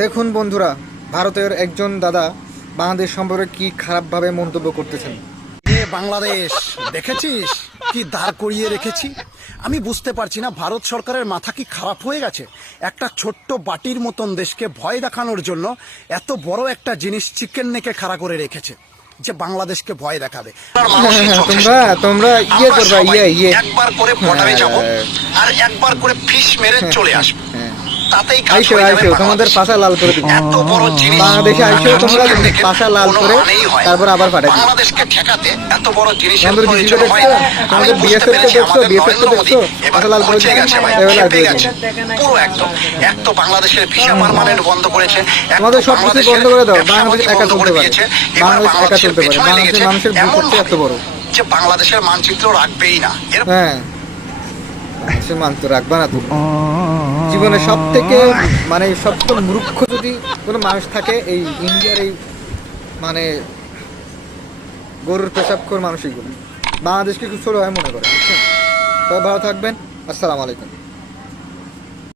দেখুন বন্ধুরা, ভারতের একজন দাদা বাংলাদেশ সম্পর্কে কি খারাপভাবে মন্তব্য করতেছেন। বাংলাদেশ দেখেছিস কি দাঁড় করিয়ে রেখেছি। আমি বুঝতে পারছি না ভারত সরকারের মাথা কি খারাপ হয়ে গেছে। একটা ছোট্ট বাটির মতন দেশকে ভয় দেখানোর জন্য এত বড় একটা জিনিস চিকেন নেকে খাড়া করে রেখেছে যে বাংলাদেশকে ভয় দেখাবে। তোমরা ইয়ে করবা, ইয়ে একবার করে বর্ডারে যাব আর একবার করে ফিশ মেরে চলে আসবো, তাতেই কাজ আইসো হয়ে যাবে। তোমাদের পাশা লাল করে দিবো। এত বড় জিনিস বাংলাদেশে আইসো তোমরা পাশা লাল করে তারপর আবার পাঠাই দিবো। বাংলাদেশকে ঠেকাতে এত বড় জিনিসের আমাদের প্রয়োজন ভিডিও হয় না। আমি আমাদের বুঝতে পেরেছি আমাদের নরেন্দ্র মোদী এবার পাশা লাল করে পৌঁছে গেছে ভাই, খেপে গেছে পুরো একদম। এক তো বাংলাদেশের ভিসা পার্মানেন্ট বন্ধ করেছে, আমাদের সবকিছু বন্ধ করে দাও। বাংলাদেশ একা চলতে পারে, বাংলাদেশ একা চলতে পারে। বাংলাদেশের মানুষের বিপক্ষে এত বড় যে বাংলাদেশের মানচিত্র রাখবেই না। হ্যাঁ, সে মানতে রাখবা না তুমি। জীবনে সব থেকে মানে সবচেয়ে মূর্খ যদি কোনো মানুষ থাকে এই ইন্ডিয়ার এই মানে গরুর পেশাবখোর মানুষ এইগুলো। বাংলাদেশকে খুব ছোট হয় মনে করে। সবাই ভালো থাকবেন। আসসালামু আলাইকুম।